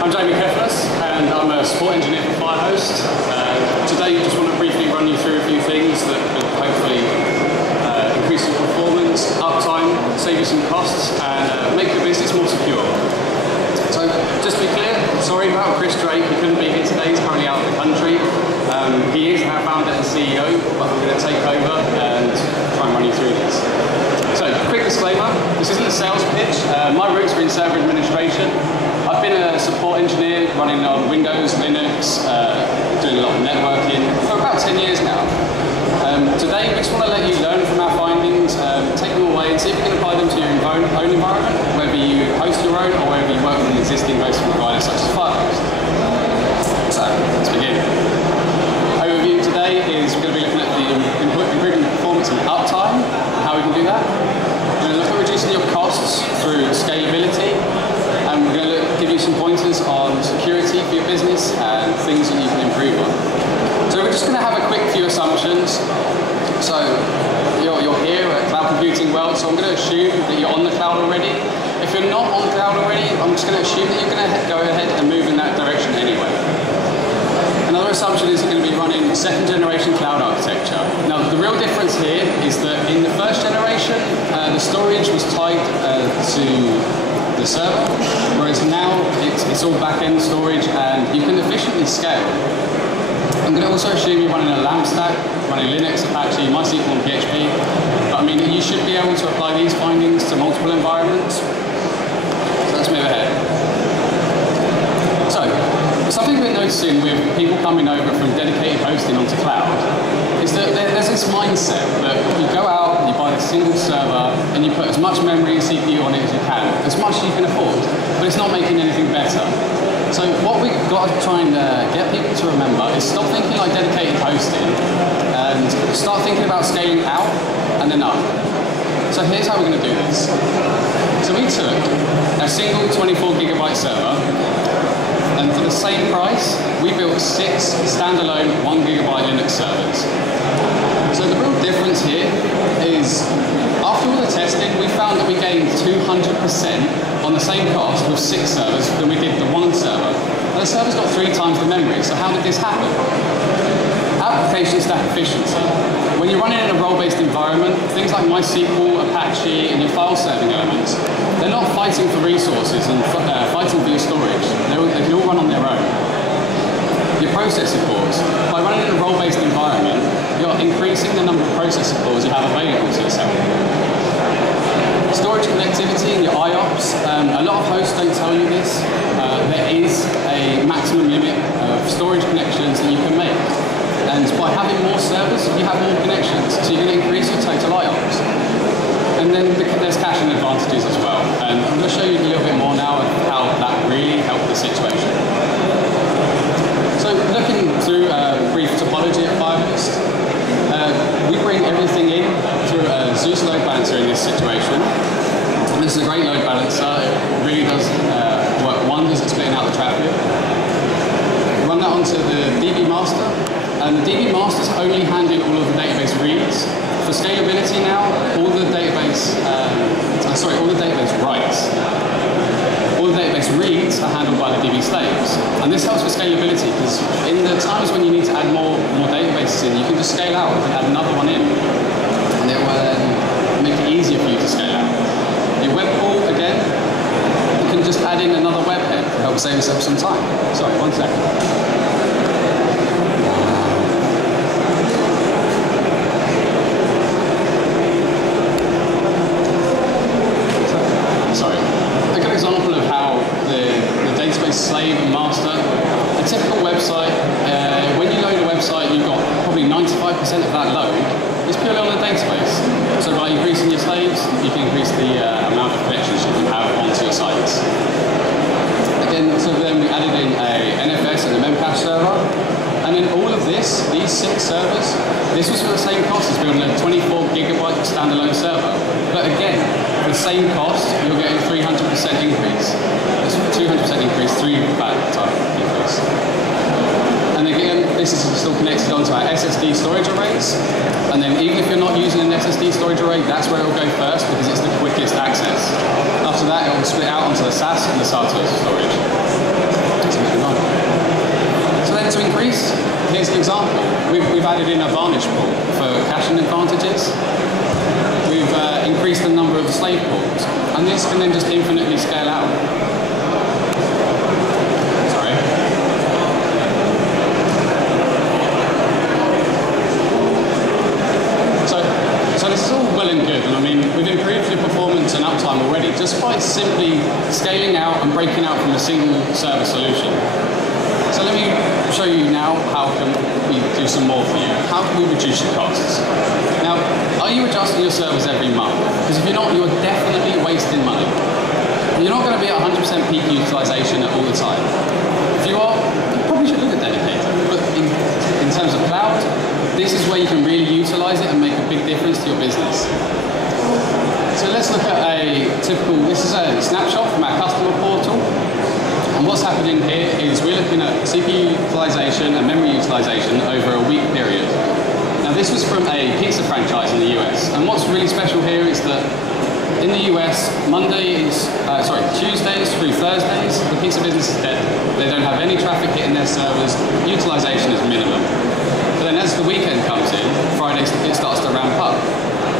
And I'm a support engineer for Firehost. Today I just want to briefly run you through a few things that will hopefully increase your performance, uptime, save you some costs, and make your business more secure. So just to be clear, sorry about Chris Drake, he couldn't be here today, he's currently out of the country. He is our founder and CEO, but we're going to take over and try and run you through this. So, quick disclaimer, this isn't a sales pitch. My roots are in server administration. I've been a support engineer running on Windows, Linux, doing a lot of networking for about 10 years now. Today we just want to let you learn from our findings, take them away and see if you can apply them to your own environment, whether you host your own or whether you work with an existing hosting provider such as Firehost. So, let's begin. Overview today is we're going to be looking at the improving performance and uptime, how we can do that. We're going to look at reducing your costs through scalability. And we're going to give you some pointers on security for your business and things that you can improve on. So we're just going to have a quick few assumptions. So you're here at Cloud Computing World, so I'm going to assume that you're on the cloud already. If you're not on the cloud already, I'm just going to assume that you're going to go ahead and move in that direction anyway. Another assumption is you're going to be running second generation cloud architecture. Now the real difference here is that in the first generation, the storage was tied to the server, whereas now it's all back-end storage and you can efficiently scale. I'm going to also assume you're running a LAMP stack, running Linux, Apache, MySQL and PHP, but I mean you should be able to apply these findings to multiple environments. So let's move ahead. So, something we're noticing with people coming over from dedicated hosting onto cloud is that there's this mindset that you go out, you buy a single server, and you put as much memory and CPU on it as you can, as much as you can afford, but it's not making anything better. So what we've got to try and get people to remember is stop thinking like dedicated hosting, and start thinking about scaling out and then up. So here's how we're going to do this. So we took a single 24GB server, and for the same price, we built 6 standalone 1GB Linux servers. So the real difference here is, after all the testing, we found that we gained 200% on the same cost with 6 servers than we did the 1 server. And the server's got 3 times the memory, so how did this happen? Application stack efficiency. When you're running in a role-based environment, things like MySQL, Apache, and your file serving elements, they're not fighting for resources and fighting for your storage. They can all run on their own. Your processor cores. By running in a role-based environment, you're increasing the number of processor cores you have available to yourself. Storage connectivity and your IOPS. A lot of hosts don't tell you this. There is a maximum limit of storage connections that you can make. And by having more servers, you have more connections. So you're going to increase your total IOPS. And then there's caching advantages as well. And I'm going to show you a little bit more now of how that really helped the situation. So looking through a brief topology at Firehost, we bring everything in through a Zeus load balancer in this situation. And this is a great load balancer. It really does work wonders at splitting out the traffic. Run that onto the DB master. And the DB master's only handling all of the database reads. For scalability now, all the database writes. All the database reads are handled by the DB slaves. And this helps with scalability because in the times when you need to add more databases in, you can just scale out and add another one in. And it will make it easier for you to scale out. Your web pool, again, you can just add in another webhead to help save yourself some time. Sorry, 1 second. Slave and master. A typical website, when you load a website, you've got probably 95% of that load is purely on the database. So by increasing your slaves, you can increase the amount of connections you can have onto your sites. Again, so then we added in a NFS and a memcache server. And then all of this, these 6 servers, this was for the same cost as building a 24GB standalone server. But again, for the same cost, you're getting a 300% increase. It's a 200% increase, 3 time increase. And again, this is still connected onto our SSD storage arrays. And then even if you're not using an SSD storage array, that's where it will go first because it's the quickest access. After that, it will split out onto the SAS and the SATA storage. example, we've added in a varnish pool for caching advantages. We've increased the number of slave pools, and this can then just infinitely scale out. Sorry. So this is all well and good, and I mean, we've improved your performance and uptime already just by simply scaling out and breaking out from a single server solution. So let me show you now how can we do some more for you. How can we reduce your costs? Now, are you adjusting your servers every month? Because if you're not, you're definitely wasting money. You're not going to be at 100% peak utilization all the time. If you are, you probably should look at dedicated. But in terms of cloud, this is where you can really utilize it and make a big difference to your business. So let's look at this is a snapshot from our customer portal. And what's happening here is we're looking at CPU utilization and memory utilization over a week period. Now this was from a pizza franchise in the US. And what's really special here is that in the US, Tuesdays through Thursdays, the pizza business is dead. They don't have any traffic hitting their servers. Utilization is minimum. But then as the weekend comes in, Friday it starts to ramp up.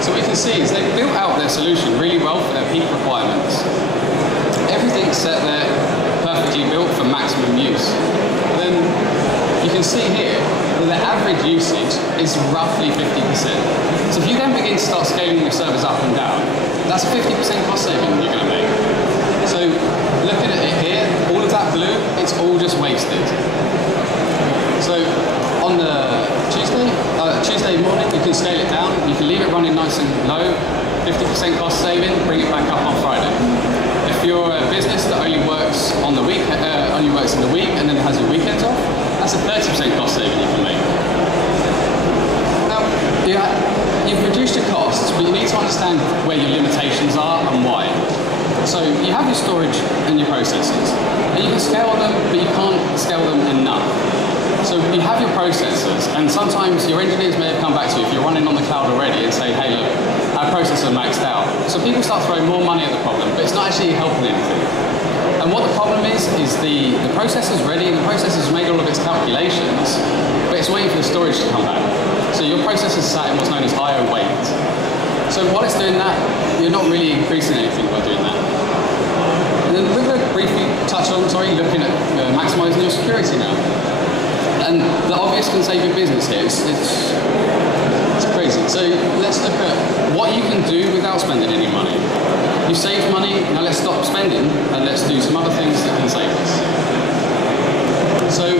So what you can see is they've built out their solution really well for their peak requirements. Everything's set there, perfectly built for maximum use. Then you can see here that the average usage is roughly 50%. So if you then begin to start scaling your servers up and down, that's a 50% cost saving you're going to make. So looking at it here, all of that blue, it's all just wasted. So on the Tuesday morning, you can scale it down. You can leave it running nice and low, 50% cost saving, bring it back up on Friday. If you're a business that only works on the week, only works in the week and then has your weekends off, that's a 30% cost saving you can make. Now, you've reduced your costs, but you need to understand where your limitations are and why. So you have your storage and your processors, and you can scale them, but you can't scale them enough. So you have your processors, and sometimes your engineers may have come back to you if you're running on the cloud already and say, hey look, our processor maxed out. So people start throwing more money at the problem, but it's not actually helping anything. And what the problem is the processor's ready, and the processor's made all of its calculations, but it's waiting for the storage to come back. So your processor's sat in what's known as IO wait. So while it's doing that, you're not really increasing anything by doing that. And then we're going to briefly touch on, looking at maximizing your security now. And the obvious can save your business here. It's crazy. So let's look at what you can do without spending any money. You saved money, now let's stop spending and let's do some other things that can save us. So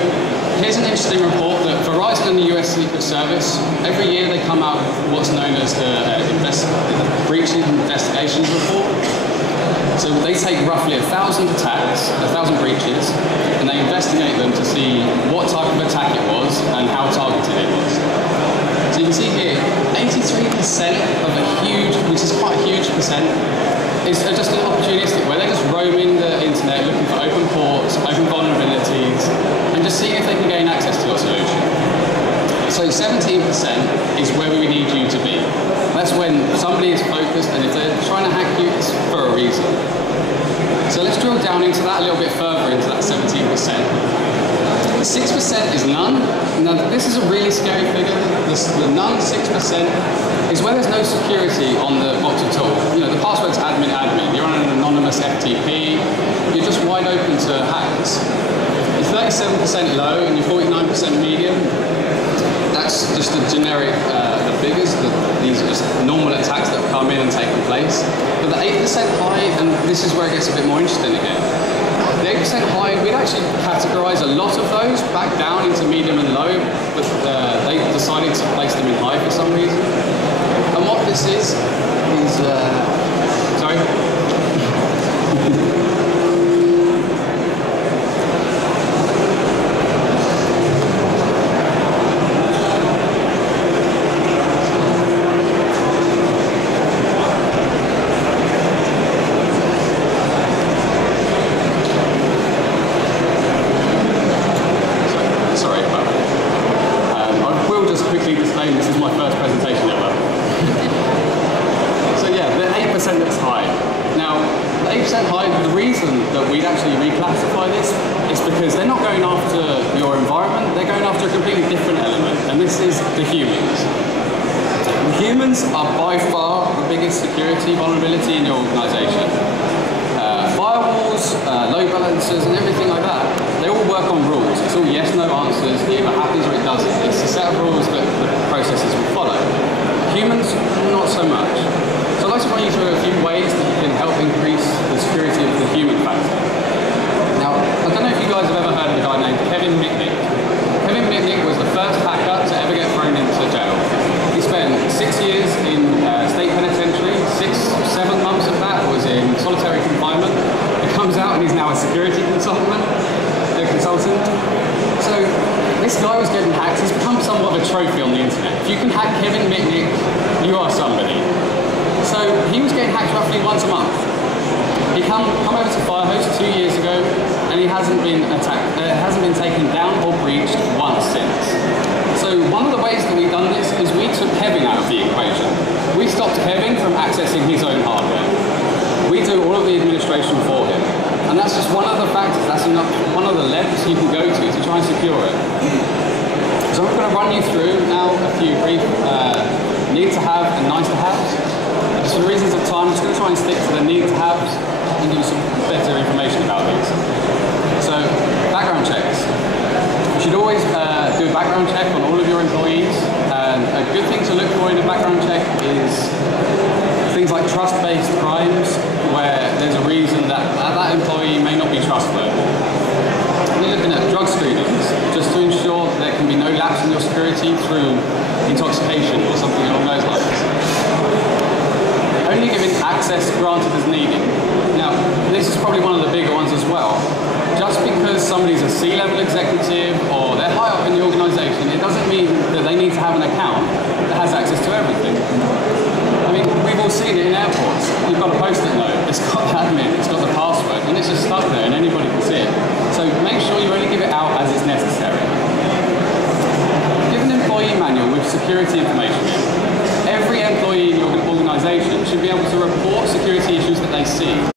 here's an interesting report that Verizon and the US Secret Service, every year they come out with what's known as the Breach Investigations Report. So they take roughly 1,000 attacks, 1,000 breaches, and they investigate them to see what type of attack it was and how targeted it was. So you can see here, 83% of a huge, which is quite a huge percent, is just an opportunistic, where they're just roaming the internet, looking for open ports, open vulnerabilities, and just seeing if they can gain access to your solution. So 17% is where we need you to be. That's when somebody is focused, and if they're trying to hack you, it's for a reason. So let's drill down into that a little bit further, into that 17%. 6% is none. Now this is a really scary figure. The none 6% is where there's no security on the box at all. You know, the password's admin admin. You're on an anonymous FTP. You're just wide open to hacks. You're 37% low and you're 49% medium. That's just the generic, the figures. These are just normal attacks that have come in and taken place. But the 8% high, and this is where it gets a bit more interesting again. The 8% high, we'd actually categorize a lot of those back down into medium and low, but they decided to place them in high for some reason. And what this is sorry? This is my first presentation ever. So yeah, the 8% that's high. Now, the 8% high, the reason that we'd actually reclassify this is because they're not going after your environment, they're we're going after a completely different element, and this is the humans. The humans are by far the biggest security vulnerability in your organization. Firewalls, load balancers, and everything like that, they all work on rules. It's all yes, no answers. It either happens or it doesn't. It's a set of rules that the processes will follow. Humans, not so much. So I'd like to run you through a few ways that you can help increase the security of the human factor. Now, I don't know if you guys have ever heard of a guy named Kevin Mitnick. Kevin Mitnick was the first hacker to ever get thrown into jail. He spent 6 years in state penitentiary. 7 months of that was in solitary confinement. He comes out and he's now a security consultant. So this guy was getting hacked. He's become somewhat of a trophy on the internet. If you can hack Kevin Mitnick, you are somebody. So he was getting hacked roughly once a month. He come over to Firehost 2 years ago, and he hasn't been taken down or breached once since. So one of the ways that we've done this is we took Kevin out of the equation. We stopped Kevin from accessing his own hardware. We do all of the administration for him. And that's just one of the factors, that's one of the levers you can go to try and secure it. So I'm going to run you through now a few brief need to have and nice to haves. Just for the reasons of time, I'm just going to try and stick to the need to haves and give you some better information about these. So, background checks. You should always do a background check on all of your employees. And a good thing to look for in a background check is things like trust-based crimes, where there's a reason that that employee may not be trustworthy. We're looking at drug screenings, just to ensure that there can be no lapse in your security through intoxication or something along those lines. Only giving access granted as needed. Now, this is probably one of the bigger ones as well. Just because somebody's a C-level executive or they're high up in the organisation, it doesn't mean that they need to have an account that has access to everything. I mean, we've all seen it in airports. You've got a post-it note, it's got the admin, it's got the password, and it's just stuck there and anybody can see it. So make sure you only give it out as is necessary. Give an employee manual with security information in. Every employee in your organisation should be able to report security issues that they see.